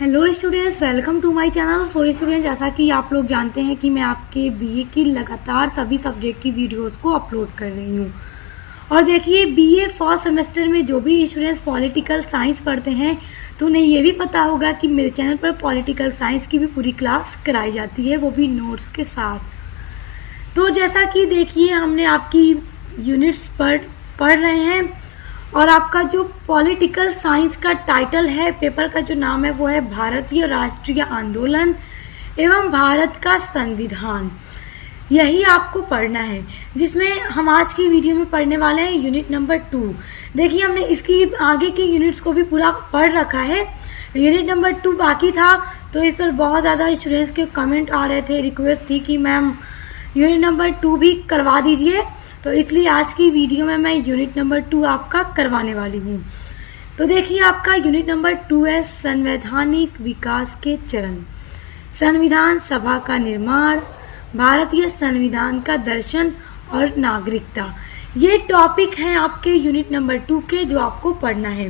Hello students, welcome to my channel. So students, जैसा कि आप लोग जानते हैं कि मैं आपके बीए की लगातार सभी सब्जेक्ट की वीडियोस को अपलोड कर रही हूँ। और देखिए, बीए फर्स्ट सेमेस्टर में जो भी स्टूडेंट्स पॉलिटिकल साइंस पढ़ते हैं तो उन्हें ये भी पता होगा कि मेरे चैनल पर पॉलिटिकल साइंस की भी पूरी क्लास कराई जाती है, वो भी नोट्स के साथ। तो जैसा कि देखिए, हमने आपकी यूनिट्स पढ़ रहे हैं और आपका जो पॉलिटिकल साइंस का टाइटल है, पेपर का जो नाम है वो है भारतीय राष्ट्रीय आंदोलन एवं भारत का संविधान। यही आपको पढ़ना है, जिसमें हम आज की वीडियो में पढ़ने वाले हैं यूनिट नंबर 2। देखिए, हमने इसकी आगे की यूनिट्स को भी पूरा पढ़ रखा है। यूनिट नंबर 2 बाकी था, तो इस पर बहुत ज़्यादा स्टूडेंट्स के कमेंट आ रहे थे, रिक्वेस्ट थी कि मैम यूनिट नंबर 2 भी करवा दीजिए। तो इसलिए आज की वीडियो में मैं यूनिट नंबर 2 आपका करवाने वाली हूँ। तो देखिए, आपका यूनिट नंबर 2 है संवैधानिक विकास के चरण, संविधान सभा का निर्माण, भारतीय संविधान का दर्शन और नागरिकता। ये टॉपिक हैं आपके यूनिट नंबर 2 के, जो आपको पढ़ना है।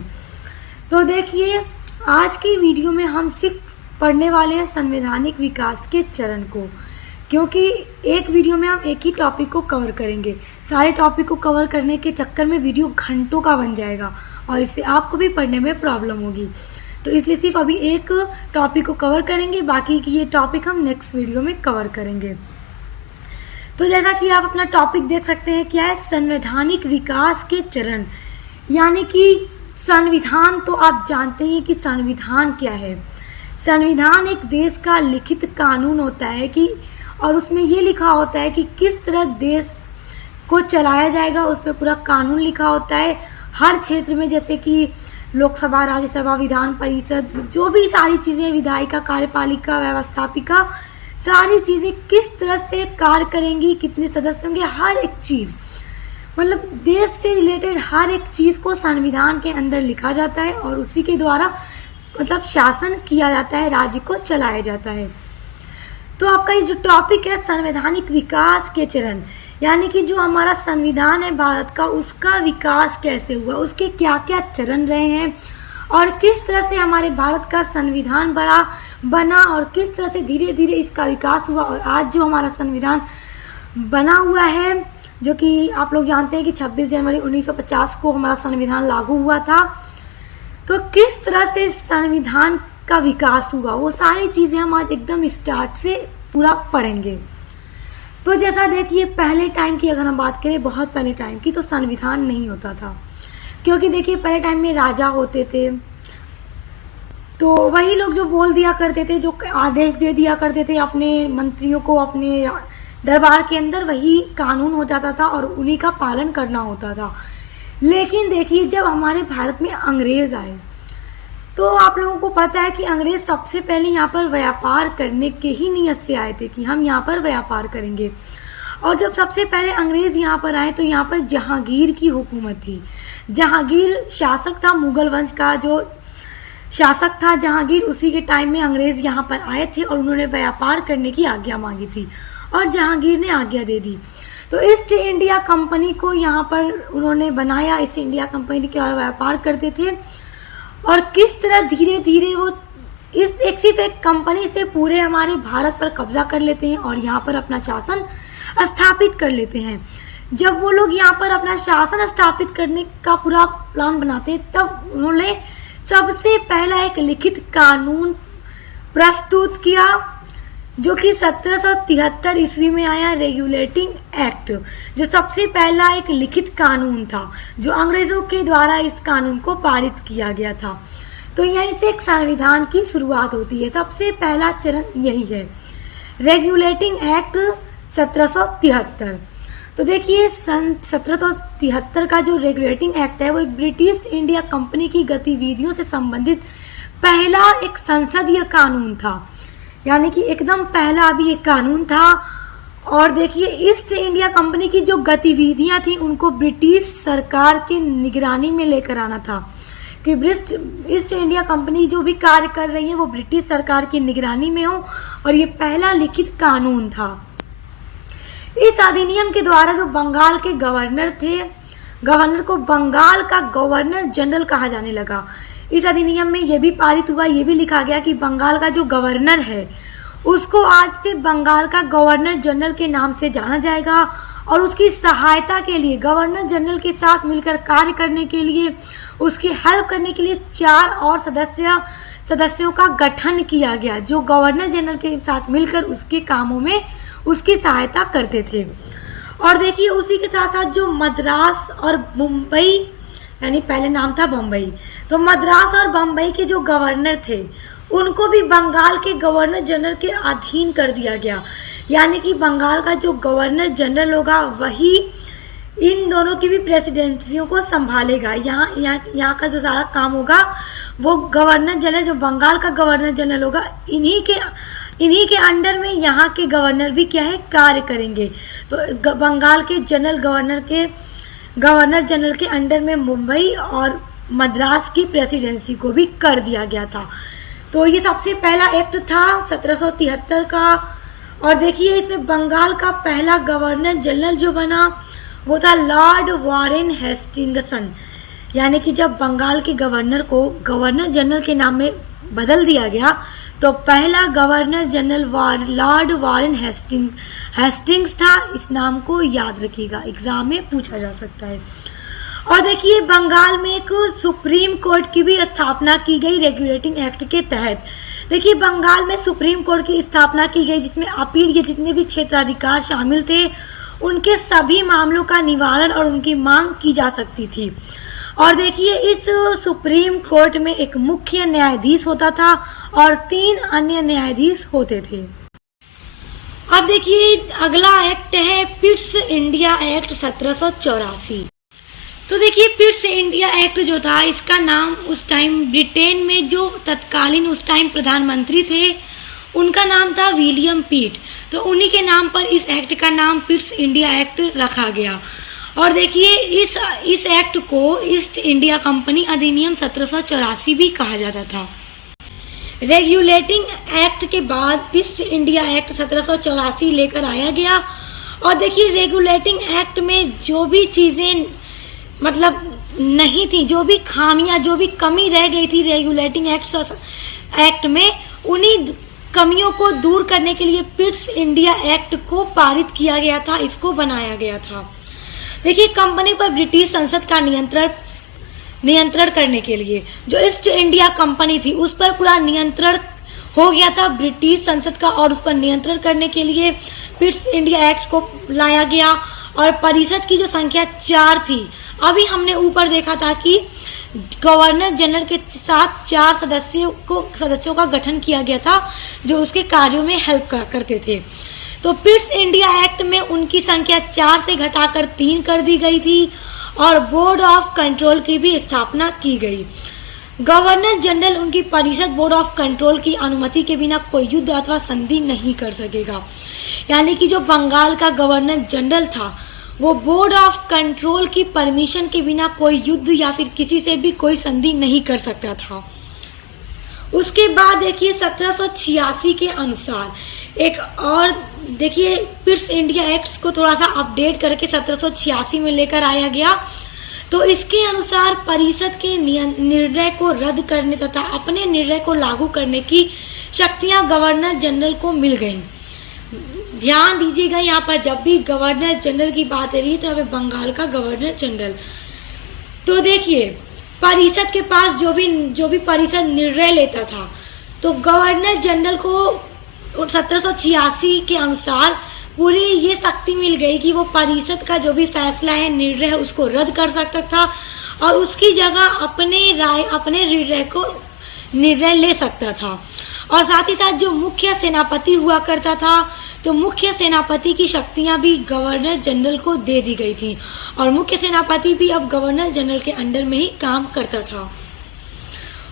तो देखिए, आज की वीडियो में हम सिर्फ पढ़ने वाले हैं संवैधानिक विकास के चरण को, क्योंकि एक वीडियो में हम एक ही टॉपिक को कवर करेंगे। सारे टॉपिक को कवर करने के चक्कर में वीडियो घंटों का बन जाएगा और इससे आपको भी पढ़ने में प्रॉब्लम होगी। तो इसलिए सिर्फ अभी एक टॉपिक को कवर करेंगे, बाकी की ये टॉपिक हम नेक्स्ट वीडियो में कवर करेंगे। तो जैसा कि आप अपना टॉपिक देख सकते हैं, क्या है, संवैधानिक विकास के चरण। यानी कि संविधान, तो आप जानते हैं कि संविधान क्या है। संविधान एक देश का लिखित कानून होता है कि, और उसमें ये लिखा होता है कि किस तरह देश को चलाया जाएगा। उसमें पूरा कानून लिखा होता है हर क्षेत्र में, जैसे कि लोकसभा, राज्यसभा, विधान परिषद, जो भी सारी चीज़ें, विधायिका, कार्यपालिका, व्यवस्थापिका, सारी चीज़ें किस तरह से कार्य करेंगी, कितने सदस्य होंगे, हर एक चीज़, मतलब देश से रिलेटेड हर एक चीज़ को संविधान के अंदर लिखा जाता है और उसी के द्वारा मतलब शासन किया जाता है, राज्य को चलाया जाता है। तो आपका ये जो टॉपिक है संवैधानिक विकास के चरण, यानी कि जो हमारा संविधान है भारत का, उसका विकास कैसे हुआ, उसके क्या क्या चरण रहे हैं और किस तरह से हमारे भारत का संविधान बना और किस तरह से धीरे धीरे इसका विकास हुआ। और आज जो हमारा संविधान बना हुआ है, जो कि आप लोग जानते हैं कि 26 जनवरी 1950 को हमारा संविधान लागू हुआ था, तो किस तरह से संविधान का विकास हुआ, वो सारी चीज़ें हम आज एकदम स्टार्ट से पूरा पढ़ेंगे। तो जैसा देखिए, पहले टाइम की अगर हम बात करें, बहुत पहले टाइम की, तो संविधान नहीं होता था, क्योंकि देखिए पहले टाइम में राजा होते थे, तो वही लोग जो बोल दिया करते थे, जो आदेश दे दिया करते थे अपने मंत्रियों को अपने दरबार के अंदर, वही कानून हो जाता था और उन्हीं का पालन करना होता था। लेकिन देखिए, जब हमारे भारत में अंग्रेज आए, तो आप लोगों को पता है कि अंग्रेज सबसे पहले यहाँ पर व्यापार करने के ही नियत से आए थे कि हम यहाँ पर व्यापार करेंगे। और जब सबसे पहले अंग्रेज यहाँ पर आए, तो यहाँ पर जहांगीर की हुकूमत थी। जहांगीर शासक था, मुगल वंश का जो शासक था जहांगीर, उसी के टाइम में अंग्रेज यहाँ पर आए थे और उन्होंने व्यापार करने की आज्ञा मांगी थी और जहांगीर ने आज्ञा दे दी। तो ईस्ट इंडिया कंपनी को यहाँ पर उन्होंने बनाया, ईस्ट इंडिया कंपनी के द्वारा व्यापार करते थे और किस तरह धीरे धीरे वो इस सिर्फ एक कंपनी से पूरे हमारे भारत पर कब्जा कर लेते हैं और यहाँ पर अपना शासन स्थापित कर लेते हैं। जब वो लोग यहाँ पर अपना शासन स्थापित करने का पूरा प्लान बनाते हैं, तब उन्होंने सबसे पहला एक लिखित कानून प्रस्तुत किया, जो कि 1773 ईस्वी में आया, रेगुलेटिंग एक्ट, जो सबसे पहला एक लिखित कानून था, जो अंग्रेजों के द्वारा इस कानून को पारित किया गया था। तो यहीं से एक संविधान की शुरुआत होती है। सबसे पहला चरण यही है, रेगुलेटिंग एक्ट 1773। तो देखिए, सन 1773 का जो रेगुलेटिंग एक्ट है, वो एक ब्रिटिश इंडिया कंपनी की गतिविधियों से संबंधित पहला एक संसदीय कानून था, यानी कि एकदम पहला अभी एक कानून था। और देखिए, ईस्ट इंडिया कंपनी की जो गतिविधियां थी, उनको ब्रिटिश सरकार के निगरानी में लेकर आना था कि ईस्ट इंडिया कंपनी जो भी कार्य कर रही है वो ब्रिटिश सरकार की निगरानी में हो, और ये पहला लिखित कानून था। इस अधिनियम के द्वारा जो बंगाल के गवर्नर थे, गवर्नर को बंगाल का गवर्नर जनरल कहा जाने लगा। इस अधिनियम में ये भी पारित हुआ, ये भी लिखा गया कि बंगाल का जो गवर्नर है उसको आज से बंगाल का गवर्नर जनरल के नाम से जाना जाएगा और उसकी सहायता के लिए गवर्नर जनरल के साथ मिलकर कार्य करने के लिए, उसकी हेल्प करने के लिए 4 और सदस्यों का गठन किया गया जो गवर्नर जनरल के साथ मिलकर उसके कामों में उसकी सहायता करते थे। और देखिए उसी के साथ साथ जो मद्रास और मुंबई, यानी पहले नाम था बम्बई, तो मद्रास और बम्बई के जो गवर्नर थे उनको भी बंगाल के गवर्नर जनरल के अधीन कर दिया गया। यानी कि बंगाल का जो गवर्नर जनरल होगा वही इन दोनों की भी प्रेसिडेंसियों को संभालेगा। यहाँ का जो सारा काम होगा वो गवर्नर जनरल, जो बंगाल का गवर्नर जनरल होगा, इन्हीं के अंडर में यहाँ के गवर्नर भी क्या है, कार्य करेंगे। तो बंगाल के गवर्नर जनरल के अंडर में मुंबई और मद्रास की प्रेसिडेंसी को भी कर दिया गया था। तो ये सबसे पहला एक्ट था 1773 का। और देखिए इसमें बंगाल का पहला गवर्नर जनरल जो बना वो था लॉर्ड वारेन हेस्टिंगसन। यानी कि जब बंगाल के गवर्नर को गवर्नर जनरल के नाम में बदल दिया गया तो पहला governor general Lord Warren Hastings था। इस नाम को याद रखिएगा, एग्जाम में पूछा जा सकता है। और देखिए बंगाल में एक सुप्रीम कोर्ट की भी स्थापना की गई रेगुलेटिंग एक्ट के तहत। देखिए बंगाल में सुप्रीम कोर्ट की स्थापना की गई जिसमें अपील के जितने भी क्षेत्राधिकार शामिल थे उनके सभी मामलों का निवारण और उनकी मांग की जा सकती थी। और देखिए इस सुप्रीम कोर्ट में एक मुख्य न्यायाधीश होता था और 3 अन्य न्यायाधीश होते थे। अब देखिए अगला एक्ट है पिट्स इंडिया एक्ट 1784। तो देखिए पिट्स इंडिया एक्ट जो था इसका नाम उस टाइम ब्रिटेन में जो तत्कालीन उस टाइम प्रधानमंत्री थे उनका नाम था विलियम पिट। तो उन्हीं के नाम पर इस एक्ट का नाम पिट्स इंडिया एक्ट रखा गया। और देखिए इस एक्ट को ईस्ट इंडिया कंपनी अधिनियम 1784 भी कहा जाता था। रेगुलेटिंग एक्ट के बाद ईस्ट इंडिया एक्ट 1784 लेकर आया गया। और देखिए रेगुलेटिंग एक्ट में जो भी चीजें मतलब नहीं थी, जो भी खामियां, जो भी कमी रह गई थी रेगुलेटिंग एक्ट में, उन्हीं कमियों को दूर करने के लिए पिट्स इंडिया एक्ट को पारित किया गया था, इसको बनाया गया था। देखिए कंपनी पर ब्रिटिश संसद का नियंत्रण करने के लिए जो ईस्ट इंडिया कंपनी थी उस पर पूरा नियंत्रण हो गया था ब्रिटिश संसद का, और उस पर नियंत्रण करने के लिए पिट्स इंडिया एक्ट को लाया गया। और परिषद की जो संख्या 4 थी, अभी हमने ऊपर देखा था कि गवर्नर जनरल के साथ 4 सदस्यों का गठन किया गया था जो उसके कार्यों में हेल्प करते थे। तो पिट्स इंडिया एक्ट में उनकी संख्या 4 से घटाकर 3 कर दी गई थी और बोर्ड ऑफ कंट्रोल की भी स्थापना की गई। गवर्नर जनरल उनकी परिषद बोर्ड ऑफ कंट्रोल की अनुमति के बिना कोई युद्ध अथवा संधि नहीं कर सकेगा। यानी कि जो बंगाल का गवर्नर जनरल था वो बोर्ड ऑफ कंट्रोल की परमिशन के बिना कोई युद्ध या फिर किसी से भी कोई संधि नहीं कर सकता था। उसके बाद देखिए 1786 के अनुसार एक और देखिए पिट्स इंडिया एक्ट को थोड़ा सा अपडेट करके 1786 में लेकर आया गया। तो इसके अनुसार परिषद के निर्णय को रद्द करने तथा अपने निर्णय को लागू करने की शक्तियां गवर्नर जनरल को मिल गईं। ध्यान दीजिएगा यहाँ पर जब भी गवर्नर जनरल की बात आ रही है तो यहाँ पे बंगाल का गवर्नर जनरल। तो देखिए परिषद के पास जो भी परिषद निर्णय लेता था तो गवर्नर जनरल को 1786 के अनुसार पूरी ये शक्ति मिल गई कि वो परिषद का जो भी फैसला है, निर्णय है, उसको रद्द कर सकता था और उसकी जगह अपने निर्णय ले सकता था। और साथ ही साथ जो मुख्य सेनापति हुआ करता था तो मुख्य सेनापति की शक्तियां भी गवर्नर जनरल को दे दी गई थी और मुख्य सेनापति भी अब गवर्नर जनरल के अंडर में ही काम करता था।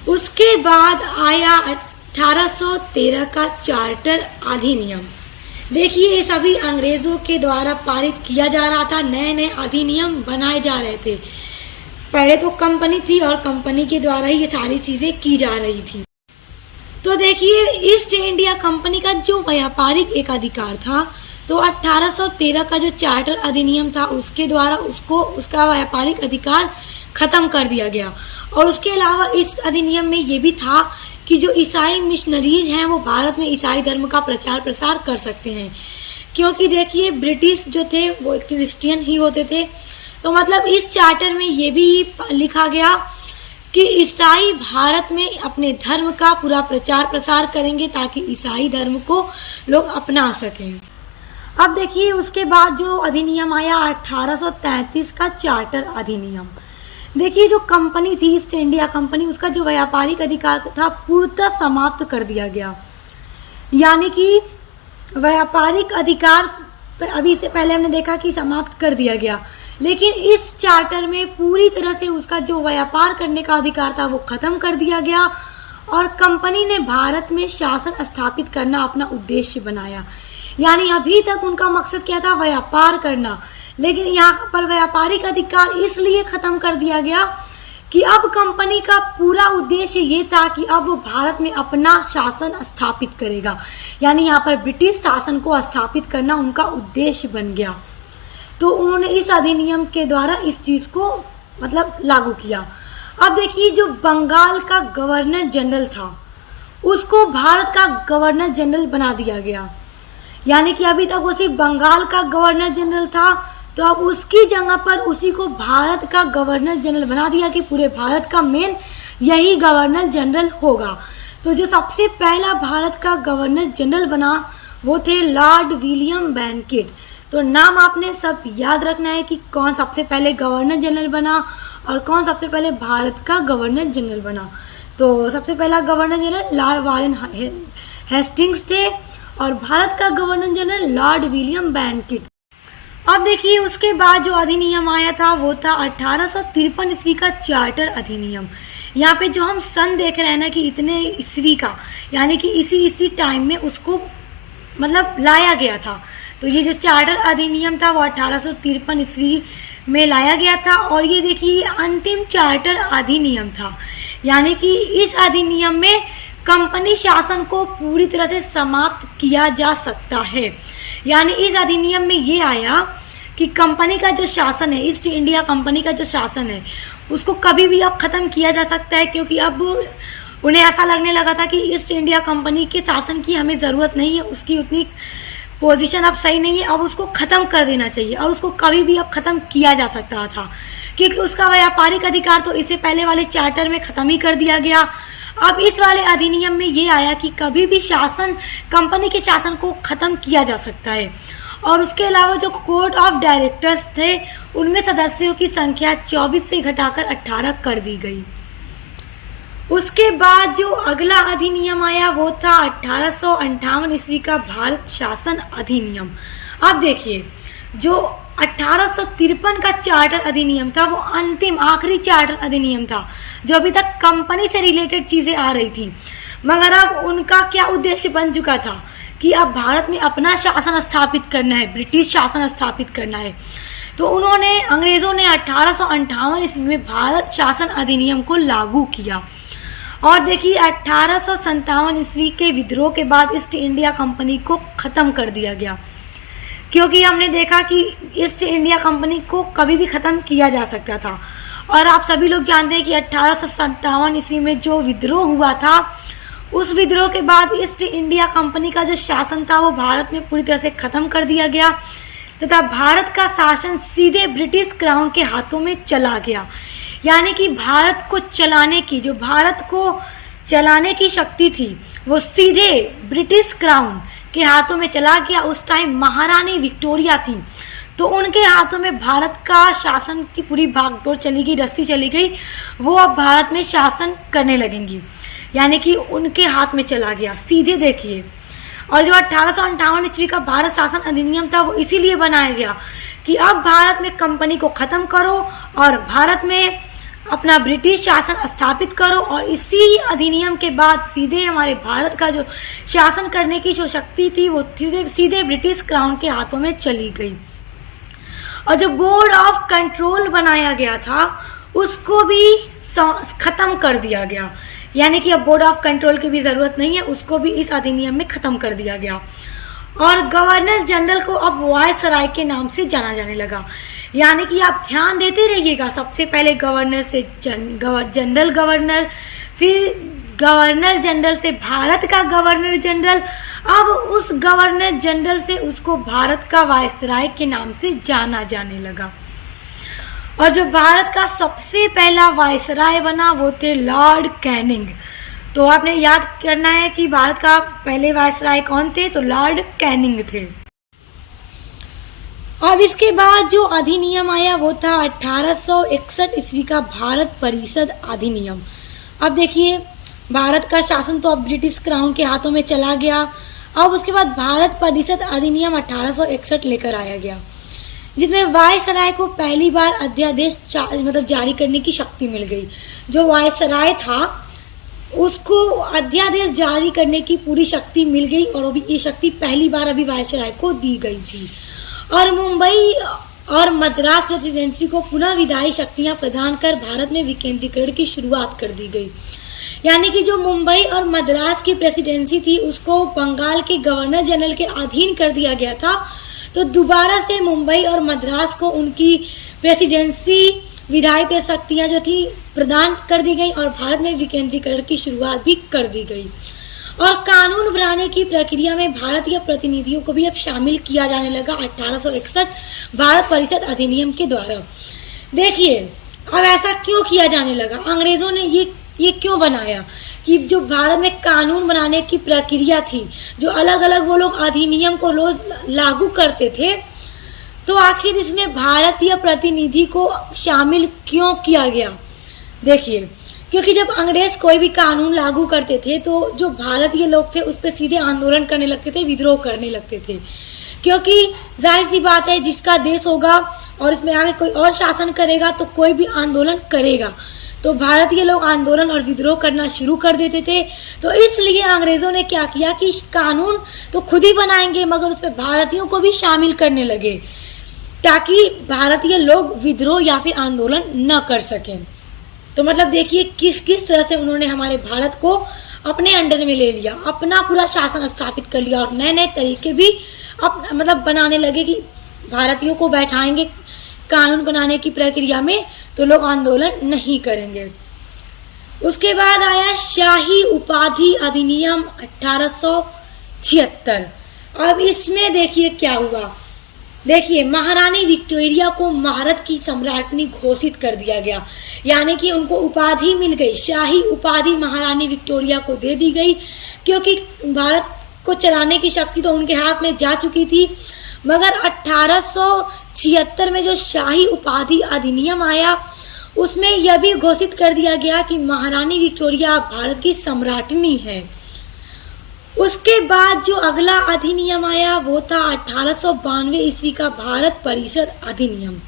उसके बाद आया 1813 का चार्टर अधिनियम। देखिए ये सभी अंग्रेजों के द्वारा पारित किया जा रहा था, नए नए अधिनियम बनाए जा रहे थे। पहले तो कंपनी थी और कंपनी के द्वारा ही ये सारी चीजें की जा रही थी। तो देखिए ईस्ट इंडिया कंपनी का जो व्यापारिक एकाधिकार था तो 1813 का जो चार्टर अधिनियम था उसके द्वारा उसका व्यापारिक अधिकार खत्म कर दिया गया। और उसके अलावा इस अधिनियम में ये भी था कि जो ईसाई मिशनरीज हैं वो भारत में ईसाई धर्म का प्रचार प्रसार कर सकते हैं, क्योंकि देखिए ब्रिटिश जो थे वो क्रिश्चियन ही होते थे। तो मतलब इस चार्टर में ये भी लिखा गया कि ईसाई भारत में अपने धर्म का पूरा प्रचार प्रसार करेंगे ताकि ईसाई धर्म को लोग अपना सकें। अब देखिए उसके बाद जो अधिनियम आया 1833 का चार्टर अधिनियम। देखिए जो कंपनी थी ईस्ट इंडिया कंपनी, उसका जो व्यापारिक अधिकार था पूर्णतः समाप्त कर दिया गया। यानी कि व्यापारिक अधिकार अभी से पहले हमने देखा कि समाप्त कर दिया गया, लेकिन इस चार्टर में पूरी तरह से उसका जो व्यापार करने का अधिकार था वो खत्म कर दिया गया और कंपनी ने भारत में शासन स्थापित करना अपना उद्देश्य बनाया। यानी अभी तक उनका मकसद क्या था? व्यापार करना, लेकिन यहाँ पर व्यापारिक अधिकार इसलिए खत्म कर दिया गया कि अब कंपनी का पूरा उद्देश्य ये था कि अब वो भारत में अपना शासन स्थापित करेगा। यानी यहाँ पर ब्रिटिश शासन को स्थापित करना उनका उद्देश्य बन गया। तो उन्होंने इस अधिनियम के द्वारा इस चीज को मतलब लागू किया। अब देखिए जो बंगाल का गवर्नर जनरल था उसको भारत का गवर्नर जनरल बना दिया गया। यानी कि अभी तक वो सिर्फ बंगाल का गवर्नर जनरल था, तो अब उसकी जगह पर उसी को भारत का गवर्नर जनरल बना दिया कि पूरे भारत का मेन यही गवर्नर जनरल होगा। तो जो सबसे पहला भारत का गवर्नर जनरल बना वो थे लॉर्ड विलियम बेनकेट। तो नाम आपने सब याद रखना है कि कौन सबसे पहले गवर्नर जनरल बना और कौन सबसे पहले भारत का गवर्नर जनरल बना। तो सबसे पहला governor general Lord Warren Hastings थे और भारत का governor general Lord William banquet. अब देखिए उसके बाद जो अधिनियम आया था वो था 1853 ईस्वी का चार्टर अधिनियम। यहाँ पे जो हम सन देख रहे हैं ना कि इतने ईस्वी का, यानी कि इसी टाइम में उसको मतलब लाया गया था। तो ये जो चार्टर अधिनियम था वो 1853 ईस्वी में लाया गया था और ये देखिए अंतिम चार्टर अधिनियम था। यानी कि इस अधिनियम में कंपनी शासन को पूरी तरह से समाप्त किया जा सकता है। यानी इस अधिनियम में ये आया कि कंपनी का जो शासन है, ईस्ट इंडिया कंपनी का जो शासन है उसको कभी भी अब खत्म किया जा सकता है, क्योंकि अब उन्हें ऐसा लगने लगा था कि ईस्ट इंडिया कंपनी के शासन की हमें ज़रूरत नहीं है, उसकी उतनी पोजीशन अब सही नहीं है, अब उसको ख़त्म कर देना चाहिए और उसको कभी भी अब ख़त्म किया जा सकता था, क्योंकि उसका व्यापारिक अधिकार तो इससे पहले वाले चार्टर में ख़त्म ही कर दिया गया। अब इस वाले अधिनियम में ये आया कि कभी भी शासन कंपनी के शासन को ख़त्म किया जा सकता है। और उसके अलावा जो कोर्ट ऑफ डायरेक्टर्स थे उनमें सदस्यों की संख्या 24 से घटाकर 18 कर दी गई। उसके बाद जो अगला अधिनियम आया वो था 1858 ईस्वी का भारत शासन अधिनियम। अब देखिए जो 1853 का चार्टर अधिनियम था वो अंतिम आखिरी चार्टर अधिनियम था जो अभी तक कंपनी से रिलेटेड चीजें आ रही थी, मगर अब उनका क्या उद्देश्य बन चुका था कि अब भारत में अपना शासन स्थापित करना है, ब्रिटिश शासन स्थापित करना है। तो उन्होंने अंग्रेजों ने 1858 ईस्वी में भारत शासन अधिनियम को लागू किया। और देखिए 1857 ईस्वी के विद्रोह के बाद ईस्ट इंडिया कंपनी को खत्म कर दिया गया, क्योंकि हमने देखा कि ईस्ट इंडिया कंपनी को कभी भी खत्म किया जा सकता था। और आप सभी लोग जानते हैं कि 1857 ईस्वी में जो विद्रोह हुआ था उस विद्रोह के बाद ईस्ट इंडिया कंपनी का जो शासन था वो भारत में पूरी तरह से खत्म कर दिया गया तथा भारत का शासन सीधे ब्रिटिश क्राउन के हाथों में चला गया। यानी कि भारत को चलाने की शक्ति थी वो सीधे ब्रिटिश क्राउन के हाथों में चला गया। उस टाइम महारानी विक्टोरिया थी, तो उनके हाथों में भारत का शासन की पूरी भागदौड़ चली गई, रस्सी चली गई। वो अब भारत में शासन करने लगेंगी, यानी कि उनके हाथ में चला गया सीधे। देखिए, और जो 1858 ईस्वी का भारत शासन अधिनियम था वो इसीलिए बनाया गया कि अब भारत में कंपनी को खत्म करो और भारत में अपना ब्रिटिश शासन स्थापित करो। और इसी अधिनियम के बाद सीधे हमारे भारत का जो शासन करने की जो शक्ति थी वो सीधे ब्रिटिश क्राउन के हाथों में चली गई। और जो बोर्ड ऑफ कंट्रोल बनाया गया था उसको भी खत्म कर दिया गया, यानी कि अब बोर्ड ऑफ कंट्रोल की भी ज़रूरत नहीं है, उसको भी इस अधिनियम में ख़त्म कर दिया गया। और गवर्नर जनरल को अब वायसराय के नाम से जाना जाने लगा। यानी कि आप ध्यान देते रहिएगा, सबसे पहले गवर्नर से जनरल गवर्नर, फिर गवर्नर जनरल से भारत का गवर्नर जनरल, अब उस गवर्नर जनरल से उसको भारत का वायसराय के नाम से जाना जाने लगा। और जो भारत का सबसे पहला वायसराय बना वो थे लॉर्ड कैनिंग। तो आपने याद करना है कि भारत का पहले वायसराय कौन थे, तो लॉर्ड कैनिंग थे। अब इसके बाद जो अधिनियम आया वो था 1861 ईस्वी का भारत परिषद अधिनियम। अब देखिए, भारत का शासन तो अब ब्रिटिश क्राउन के हाथों में चला गया। अब उसके बाद भारत परिषद अधिनियम 1861 लेकर आया गया, जिसमें वायसराय को पहली बार अध्यादेश जारी करने की शक्ति मिल गई। जो वायसराय था उसको अध्यादेश जारी करने की पूरी शक्ति मिल गई, और वो भी ये शक्ति पहली बार अभी वायसराय को दी गई थी। और मुंबई और मद्रास प्रेसिडेंसी को पुनः विधायी शक्तियां प्रदान कर भारत में विकेंद्रीकरण की शुरुआत कर दी गई। यानी कि जो मुंबई और मद्रास की प्रेसिडेंसी थी उसको बंगाल के गवर्नर जनरल के अधीन कर दिया गया था। तो दोबारा से मुंबई और मद्रास को उनकी प्रेसिडेंसी विधायी शक्तियां जो थी प्रदान कर दी गई, और भारत में विकेंद्रीकरण की शुरुआत भी कर दी गई। और कानून बनाने की प्रक्रिया में भारतीय प्रतिनिधियों को भी अब शामिल किया जाने लगा 1861 भारत परिषद अधिनियम के द्वारा। देखिए, अब ऐसा क्यों किया जाने लगा, अंग्रेजों ने ये क्यों बनाया कि जो भारत में कानून बनाने की प्रक्रिया थी, जो अलग अलग वो लोग अधिनियम को रोज लागू करते थे, तो आखिर इसमें भारतीय प्रतिनिधि को शामिल क्यों किया गया। देखिए, क्योंकि जब अंग्रेज कोई भी कानून लागू करते थे तो जो भारतीय लोग थे उस पर सीधे आंदोलन करने लगते थे, विद्रोह करने लगते थे। क्योंकि जाहिर सी बात है, जिसका देश होगा और इसमें आगे कोई और शासन करेगा तो कोई भी आंदोलन करेगा। तो भारतीय लोग आंदोलन और विद्रोह करना शुरू कर देते थे। तो इसलिए अंग्रेजों ने क्या किया कि कानून तो खुद ही बनाएंगे मगर उसमें भारतीयों को भी शामिल करने लगे, ताकि भारतीय लोग विद्रोह या फिर आंदोलन न कर सकें। तो मतलब देखिए किस किस तरह से उन्होंने हमारे भारत को अपने अंडर में ले लिया, अपना पूरा शासन स्थापित कर लिया, और नए नए तरीके भी बनाने लगे कि भारतीयों को बैठाएंगे कानून बनाने की प्रक्रिया में तो लोग आंदोलन नहीं करेंगे। उसके बाद आया शाही उपाधि अधिनियम 1876। अब इसमें देखिए क्या हुआ। देखिए, महारानी विक्टोरिया को भारत की सम्राटनी घोषित कर दिया गया, यानी कि उनको उपाधि मिल गई, शाही उपाधि महारानी विक्टोरिया को दे दी गई। क्योंकि भारत को चलाने की शक्ति तो उनके हाथ में जा चुकी थी, मगर 1876 में जो शाही उपाधि अधिनियम आया उसमें यह भी घोषित कर दिया गया कि महारानी विक्टोरिया भारत की सम्राटनी है। उसके बाद जो अगला अधिनियम आया वो था 1892 ईस्वी का भारत परिषद अधिनियम,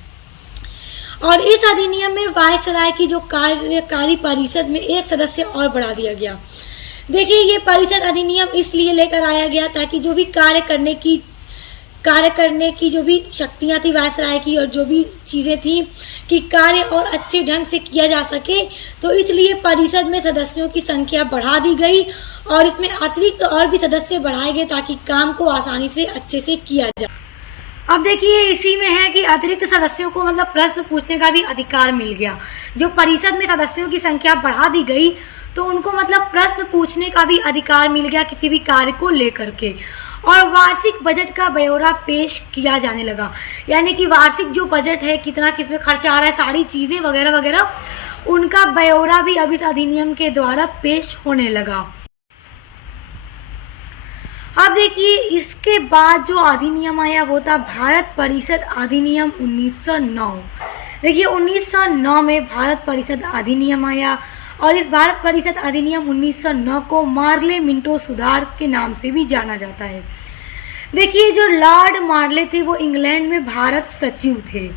और इस अधिनियम में वायसराय की जो कार्यकारी परिषद में एक सदस्य और बढ़ा दिया गया। देखिए, ये परिषद अधिनियम इसलिए लेकर आया गया ताकि जो भी कार्य करने की जो भी शक्तियां थी वायसराय की, और जो भी चीजें थी कि कार्य और अच्छे ढंग से किया जा सके, तो इसलिए परिषद में सदस्यों की संख्या बढ़ा दी गई, और इसमें अतिरिक्त और भी सदस्य बढ़ाए गए ताकि काम को आसानी से अच्छे से किया जाए। अब देखिए, इसी में है कि अतिरिक्त सदस्यों को प्रश्न पूछने का भी अधिकार मिल गया। जो परिषद में सदस्यों की संख्या बढ़ा दी गई तो उनको प्रश्न पूछने का भी अधिकार मिल गया किसी भी कार्य को लेकर के, और वार्षिक बजट का ब्यौरा पेश किया जाने लगा। यानी कि वार्षिक जो बजट है, कितना किसमें खर्चा आ रहा है, सारी चीजें वगैरह वगैरह, उनका ब्यौरा भी अब इस अधिनियम के द्वारा पेश होने लगा। अब देखिए, इसके बाद जो अधिनियम आया वो था भारत परिषद अधिनियम 1909। देखिए, 1909 में भारत परिषद अधिनियम आया, और इस भारत परिषद अधिनियम 1909 को मार्ले मिंटो सुधार के नाम से भी जाना जाता है। देखिए, जो लॉर्ड मार्ले थे वो इंग्लैंड में भारत सचिव थे,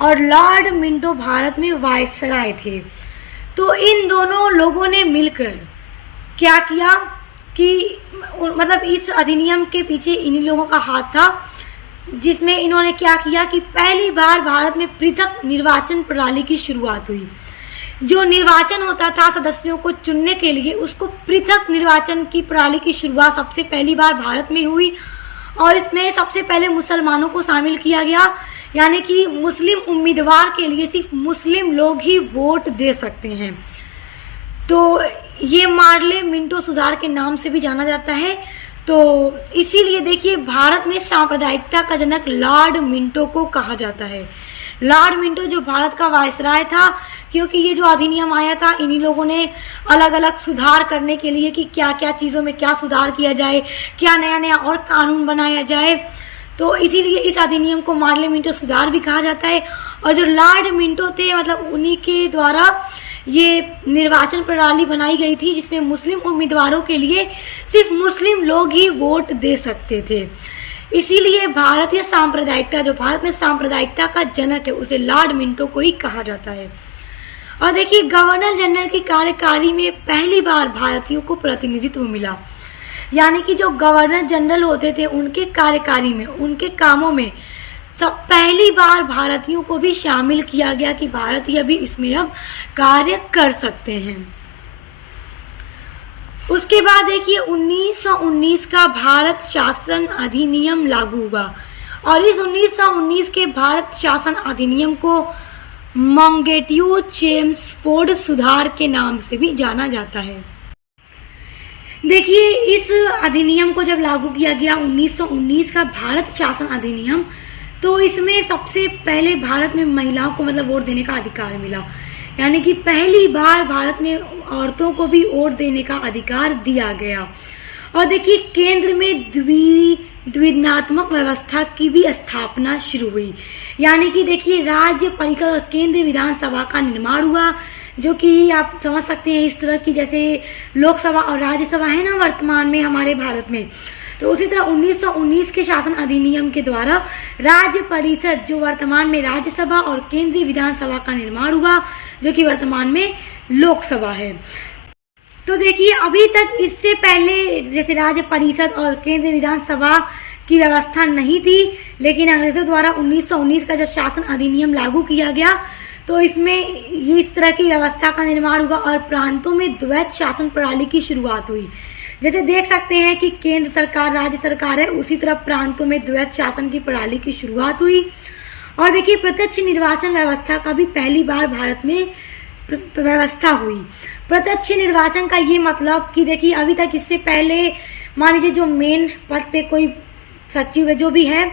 और लॉर्ड मिंटो भारत में वायसराय थे। तो इन दोनों लोगों ने मिलकर क्या किया कि इस अधिनियम के पीछे इन्हीं लोगों का हाथ था, जिसमें इन्होंने क्या किया कि पहली बार भारत में पृथक निर्वाचन प्रणाली की शुरुआत हुई। जो निर्वाचन होता था सदस्यों को चुनने के लिए, उसको पृथक निर्वाचन की प्रणाली की शुरुआत सबसे पहली बार भारत में हुई, और इसमें सबसे पहले मुसलमानों को शामिल किया गया, यानी कि मुस्लिम उम्मीदवार के लिए सिर्फ मुस्लिम लोग ही वोट दे सकते हैं। तो ये मार्ले मिंटो सुधार के नाम से भी जाना जाता है। तो इसीलिए देखिए भारत में सांप्रदायिकता का जनक लॉर्ड मिंटो को कहा जाता है। लॉर्ड मिंटो जो भारत का वायसराय था, क्योंकि ये जो अधिनियम आया था इन्हीं लोगों ने अलग अलग सुधार करने के लिए कि क्या क्या चीज़ों में क्या सुधार किया जाए, क्या नया नया और कानून बनाया जाए, तो इसीलिए इस अधिनियम को मार्ले मिंटो सुधार भी कहा जाता है। और जो लॉर्ड मिंटो थे मतलब उन्हीं के द्वारा ये निर्वाचन प्रणाली बनाई गई थी जिसमें मुस्लिम उम्मीदवारों के लिए सिर्फ मुस्लिम लोग ही वोट दे सकते थे। इसीलिए भारतीय सांप्रदायिकता, जो भारत में सांप्रदायिकता का जनक है, उसे लॉर्ड मिंटो को ही कहा जाता है। और देखिए गवर्नर जनरल की कार्यकारी में पहली बार भारतीयों को प्रतिनिधित्व मिला, यानी कि जो गवर्नर जनरल होते थे उनके कार्यकारी में, उनके कामों में सब पहली बार भारतीयों को भी शामिल किया गया कि भारतीय भी इसमें अब कार्य कर सकते हैं। उसके बाद देखिए 1919 का भारत शासन अधिनियम लागू हुआ और इस 1919 के भारत शासन अधिनियम को मंगेटियो चेम्सफोर्ड सुधार के नाम से भी जाना जाता है। देखिए इस अधिनियम को जब लागू किया गया 1919 का भारत शासन अधिनियम, तो इसमें सबसे पहले भारत में महिलाओं को मतलब वोट देने का अधिकार मिला, यानी कि पहली बार भारत में औरतों को भी वोट देने का अधिकार दिया गया। और देखिए केंद्र में द्विनात्मक व्यवस्था की भी स्थापना शुरू हुई, यानी कि देखिए राज्य परिषद केंद्रीय विधानसभा का निर्माण हुआ, जो कि आप समझ सकते हैं इस तरह की जैसे लोकसभा और राज्यसभा है ना वर्तमान में हमारे भारत में, तो उसी तरह 1919 के शासन अधिनियम के द्वारा राज्य परिषद जो वर्तमान में राज्यसभा और केंद्रीय विधानसभा का निर्माण हुआ, जो कि वर्तमान में लोकसभा है। तो देखिए अभी तक इससे पहले जैसे राज्य परिषद और केंद्रीय विधानसभा की व्यवस्था नहीं थी, लेकिन अंग्रेजों द्वारा 1919 का जब शासन अधिनियम लागू किया गया तो इसमें ये इस तरह की व्यवस्था का निर्माण हुआ और प्रांतों में द्वैत शासन प्रणाली की शुरुआत हुई। जैसे देख सकते हैं कि केंद्र सरकार राज्य सरकार है, उसी तरह प्रांतों में द्वैत शासन की प्रणाली की शुरुआत हुई। और देखिए प्रत्यक्ष निर्वाचन व्यवस्था का भी पहली बार भारत में व्यवस्था हुई। प्रत्यक्ष निर्वाचन का ये मतलब कि देखिए अभी तक इससे पहले मान लीजिए जो मेन पद पे कोई सचिव है जो भी है,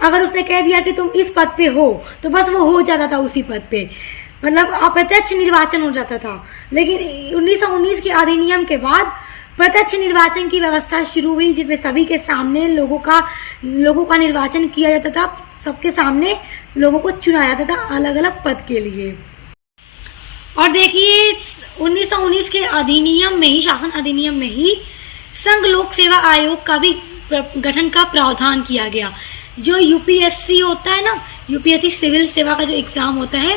अगर उसने कह दिया कि तुम इस पद पे हो तो बस वो हो जाता था उसी पद पे, मतलब अप्रत्यक्ष निर्वाचन हो जाता था। लेकिन 1919 के अधिनियम के बाद प्रत्यक्ष निर्वाचन की व्यवस्था शुरू हुई, जिसमें सभी के सामने लोगों का निर्वाचन किया जाता था, सबके सामने लोगों को चुना जाता था अलग अलग पद के लिए। और देखिए 1919 के अधिनियम में ही, शासन अधिनियम में ही संघ लोक सेवा आयोग का भी गठन का प्रावधान किया गया। जो यूपीएससी होता है ना, यूपीएससी सिविल सेवा का जो एग्जाम होता है,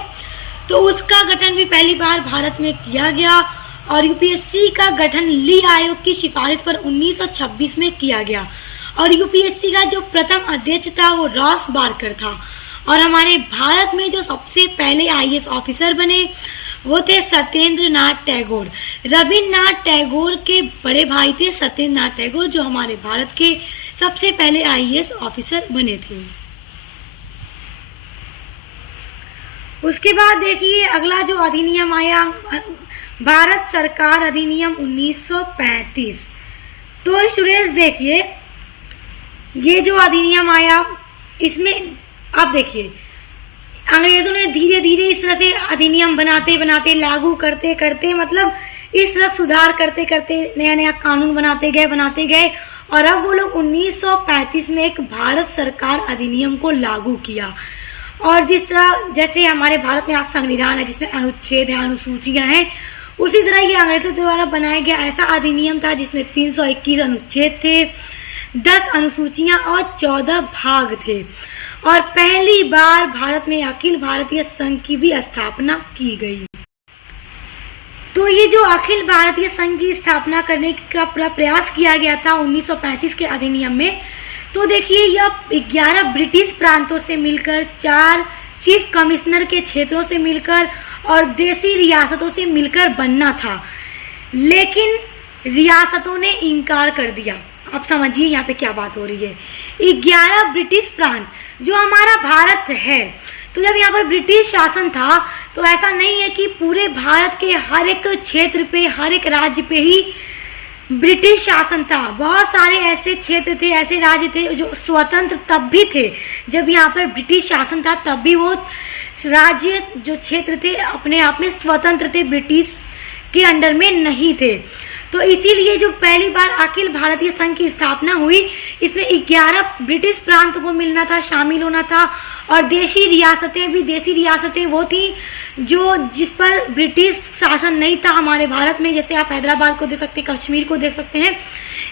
तो उसका गठन भी पहली बार भारत में किया गया। और यूपीएससी का गठन ली आयोग की सिफारिश पर 1926 में किया गया। और यूपीएससी का जो प्रथम अध्यक्ष था वो रॉस बार्कर था। और हमारे भारत में जो सबसे पहले आईएएस ऑफिसर बने वो थे सत्येंद्र नाथ टैगोर। रविन्द्रनाथ टैगोर के बड़े भाई थे सत्येंद्र नाथ टैगोर, जो हमारे भारत के सबसे पहले आईएएस ऑफिसर बने थे। उसके बाद देखिए अगला जो अधिनियम आया, भारत सरकार अधिनियम 1935। तो सुरेश देखिए ये जो अधिनियम आया, इसमें आप देखिए अंग्रेजों ने धीरे धीरे इस तरह से अधिनियम बनाते बनाते, लागू करते करते, मतलब इस तरह सुधार करते करते नया नया कानून बनाते गए और अब वो लोग 1935 में एक भारत सरकार अधिनियम को लागू किया। और जिस तरह जैसे हमारे भारत में आज संविधान है जिसमें अनुच्छेद है, अनुसूचियां हैं, उसी तरह ये अंग्रेजों द्वारा बनाया गया ऐसा अधिनियम था जिसमें 321 अनुच्छेद थे, 10 अनुसूचियां और 14 भाग थे। और पहली बार भारत में अखिल भारतीय संघ की भी स्थापना की गई। तो ये जो अखिल भारतीय संघ की स्थापना करने का प्रयास किया गया था 1935 के अधिनियम में, तो देखिए यह 11 ब्रिटिश प्रांतों से मिलकर, 4 चीफ कमिश्नर के क्षेत्रों से मिलकर और देसी रियासतों से मिलकर बनना था, लेकिन रियासतों ने इनकार कर दिया। अब समझिए यहाँ पे क्या बात हो रही है। 11 ब्रिटिश प्रांत जो हमारा भारत है। तो जब यहाँ पर ब्रिटिश शासन था तो ऐसा नहीं है कि पूरे भारत के हर एक क्षेत्र पे, हर एक राज्य पे ही ब्रिटिश शासन था। बहुत सारे ऐसे क्षेत्र थे, ऐसे राज्य थे जो स्वतंत्र तब भी थे जब यहाँ पर ब्रिटिश शासन था, तब भी वो राज्य जो क्षेत्र थे अपने आप में स्वतंत्र थे, ब्रिटिश के अंडर में नहीं थे। तो इसीलिए जो पहली बार अखिल भारतीय संघ की स्थापना हुई, इसमें 11 ब्रिटिश प्रांत को मिलना था, शामिल होना था। और देशी रियासतें वो थी जो जिस पर ब्रिटिश शासन नहीं था हमारे भारत में। जैसे आप हैदराबाद को देख सकते हैं, कश्मीर को देख सकते हैं।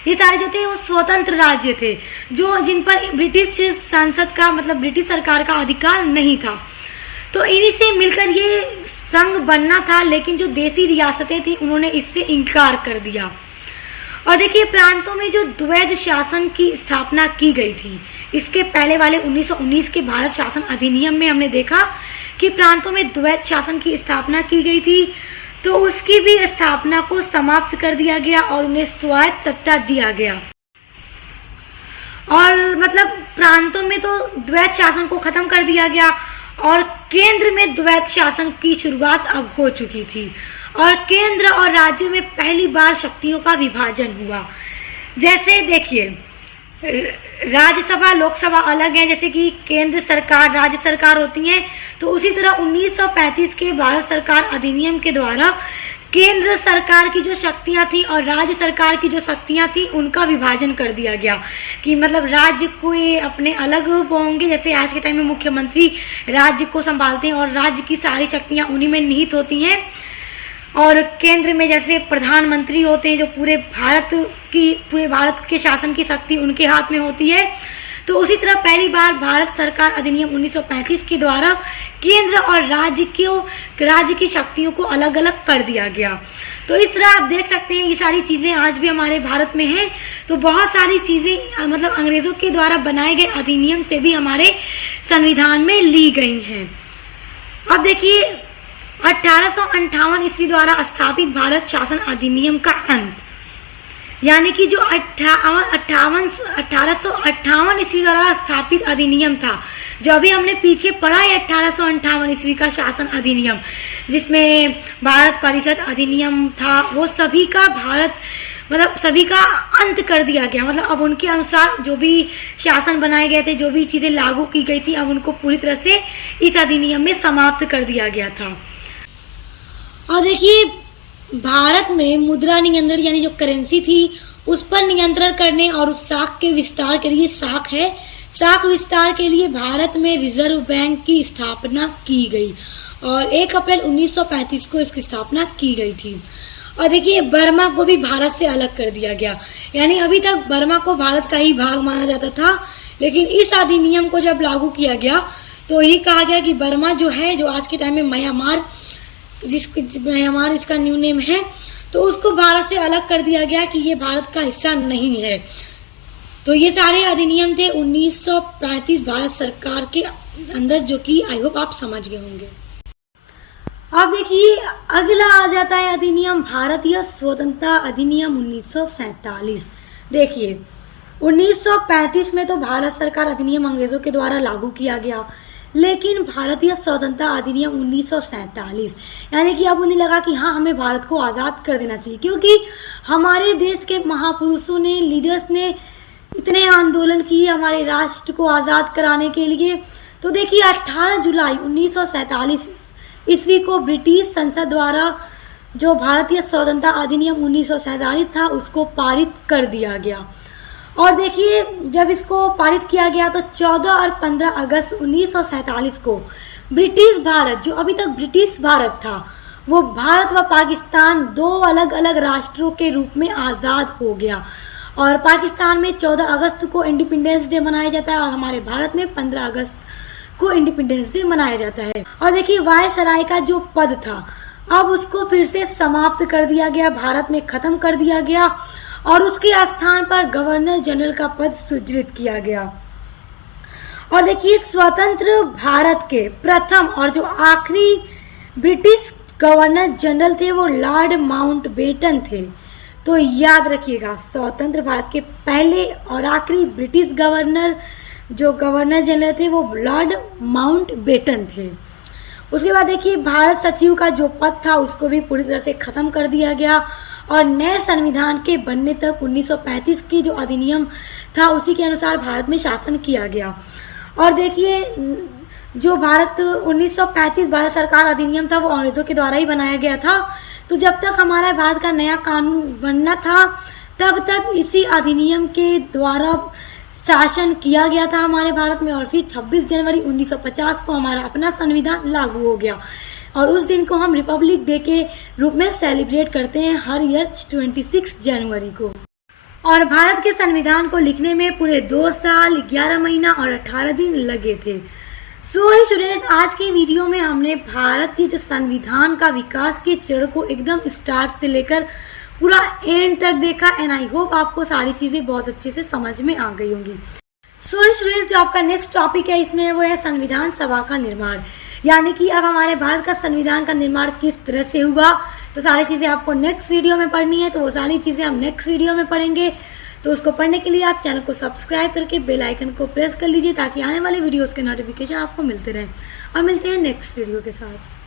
ये सारे जो थे वो स्वतंत्र राज्य थे जो जिन पर ब्रिटिश संसद का मतलब ब्रिटिश सरकार का अधिकार नहीं था। तो इन्हीं से मिलकर ये संघ बनना था, लेकिन जो देशी रियासतें थी उन्होंने इससे इनकार कर दिया। और देखिए प्रांतों में जो द्वैध शासन की स्थापना की गई थी, इसके पहले वाले 1919 के भारत शासन अधिनियम में हमने देखा कि प्रांतों में द्वैध शासन की स्थापना की गई थी। तो उसकी भी स्थापना को समाप्त कर दिया गया और उन्हें स्वायत्त सत्ता दिया गया। और मतलब प्रांतों में तो द्वैध शासन को खत्म कर दिया गया और केंद्र में द्वैध शासन की शुरुआत अब हो चुकी थी। और केंद्र और राज्यों में पहली बार शक्तियों का विभाजन हुआ। जैसे देखिए राज्यसभा लोकसभा अलग है, जैसे कि केंद्र सरकार राज्य सरकार होती है, तो उसी तरह 1935 के भारत सरकार अधिनियम के द्वारा केंद्र सरकार की जो शक्तियां थी और राज्य सरकार की जो शक्तियां थी उनका विभाजन कर दिया गया कि मतलब राज्य को ये अपने अलग होंगे। जैसे आज के टाइम में मुख्यमंत्री राज्य को संभालते हैं और राज्य की सारी शक्तियां उन्हीं में निहित होती हैं। और केंद्र में जैसे प्रधानमंत्री होते हैं जो पूरे भारत के शासन की शक्ति उनके हाथ में होती है। तो उसी तरह पहली बार भारत सरकार अधिनियम 1935 के द्वारा केंद्र और राज्य की शक्तियों को अलग अलग कर दिया गया। तो इस तरह आप देख सकते हैं ये सारी चीजें आज भी हमारे भारत में हैं। तो बहुत सारी चीजें मतलब अंग्रेजों के द्वारा बनाए गए अधिनियम से भी हमारे संविधान में ली गई हैं। अब देखिए 1858 ईस्वी द्वारा स्थापित भारत शासन अधिनियम का अंत, यानी कि जो 1858 ईस्वी द्वारा स्थापित अधिनियम था, जो अभी हमने पीछे पढ़ा है 1858 ईस्वी का शासन अधिनियम, जिसमें भारत परिषद अधिनियम था, वो सभी का सभी का अंत कर दिया गया। मतलब अब उनके अनुसार जो भी शासन बनाए गए थे, जो भी चीजें लागू की गई थी, अब उनको पूरी तरह से इस अधिनियम में समाप्त कर दिया गया था। और देखिए भारत में मुद्रा नियंत्रण यानी जो करेंसी थी उस पर नियंत्रण करने और उस साख के विस्तार के लिए साख विस्तार के लिए भारत में रिजर्व बैंक की स्थापना की गई और 1 अप्रैल 1935 को इसकी स्थापना की गई थी। और देखिए बर्मा को भी भारत से अलग कर दिया गया, यानी अभी तक बर्मा को भारत का ही भाग माना जाता था, लेकिन इस अधिनियम को जब लागू किया गया तो ये कहा गया कि बर्मा जो है, जो आज के टाइम में म्यांमार इसका न्यू नेम है, तो उसको भारत से अलग कर दिया गया कि ये भारत का हिस्सा नहीं है। तो ये सारे अधिनियम थे 1935 भारत सरकार के अंदर, जो कि आई होप आप समझ गए होंगे। अब देखिए अगला आ जाता है अधिनियम भारतीय स्वतंत्रता अधिनियम 1947। देखिए 1935 में तो भारत सरकार अधिनियम अंग्रेजों के द्वारा लागू किया गया, लेकिन भारतीय स्वतंत्रता अधिनियम 1947 यानी कि अब उन्हें लगा कि हाँ हमें भारत को आज़ाद कर देना चाहिए, क्योंकि हमारे देश के महापुरुषों ने, लीडर्स ने इतने आंदोलन किए हमारे राष्ट्र को आज़ाद कराने के लिए। तो देखिए 18 जुलाई 1947 ईस्वी को ब्रिटिश संसद द्वारा जो भारतीय स्वतंत्रता अधिनियम 1947 था उसको पारित कर दिया गया। और देखिए जब इसको पारित किया गया तो 14 और 15 अगस्त 1947 को ब्रिटिश भारत, जो अभी तक ब्रिटिश भारत था, वो भारत व पाकिस्तान 2 अलग अलग राष्ट्रों के रूप में आज़ाद हो गया। और पाकिस्तान में 14 अगस्त को इंडिपेंडेंस डे मनाया जाता है और हमारे भारत में 15 अगस्त को इंडिपेंडेंस डे मनाया जाता है। और देखिए वायसराय का जो पद था अब उसको फिर से समाप्त कर दिया गया, भारत में खत्म कर दिया गया और उसके स्थान पर गवर्नर जनरल का पद सृजित किया गया। और देखिए स्वतंत्र भारत के प्रथम और जो आखिरी ब्रिटिश गवर्नर जनरल थे वो लॉर्ड माउंटबेटन थे, तो याद रखिएगा, स्वतंत्र भारत के पहले और आखिरी ब्रिटिश गवर्नर जो गवर्नर जनरल थे वो लॉर्ड माउंटबेटन थे। उसके बाद देखिए भारत सचिव का जो पद था उसको भी पूरी तरह से खत्म कर दिया गया और नए संविधान के बनने तक 1935 की जो अधिनियम था उसी के अनुसार भारत में शासन किया गया। और देखिए जो भारत 1935 भारत सरकार अधिनियम था वो अंग्रेजों के द्वारा ही बनाया गया था। तो जब तक हमारा भारत का नया कानून बनना था तब तक इसी अधिनियम के द्वारा शासन किया गया था हमारे भारत में। और फिर 26 जनवरी 1950 को हमारा अपना संविधान लागू हो गया और उस दिन को हम रिपब्लिक डे के रूप में सेलिब्रेट करते हैं हर ईयर 26 जनवरी को। और भारत के संविधान को लिखने में पूरे 2 साल 11 महीना और 18 दिन लगे थे। सो स्टूडेंट्स, आज की वीडियो में हमने भारत के जो संविधान का विकास के चरण को एकदम स्टार्ट से लेकर पूरा एंड तक देखा एंड आई होप आपको सारी चीजें बहुत अच्छे से समझ में आ गई होंगी। सो स्टूडेंट्स, जो आपका नेक्स्ट टॉपिक है इसमें वो है संविधान सभा का निर्माण, यानी कि अब हमारे भारत का संविधान का निर्माण किस तरह से हुआ। तो सारी चीजें आपको नेक्स्ट वीडियो में पढ़नी है, तो वो सारी चीजें हम नेक्स्ट वीडियो में पढ़ेंगे। तो उसको पढ़ने के लिए आप चैनल को सब्सक्राइब करके बेल आइकन को प्रेस कर लीजिए ताकि आने वाले वीडियोस के नोटिफिकेशन आपको मिलते रहें। और मिलते हैं नेक्स्ट वीडियो के साथ।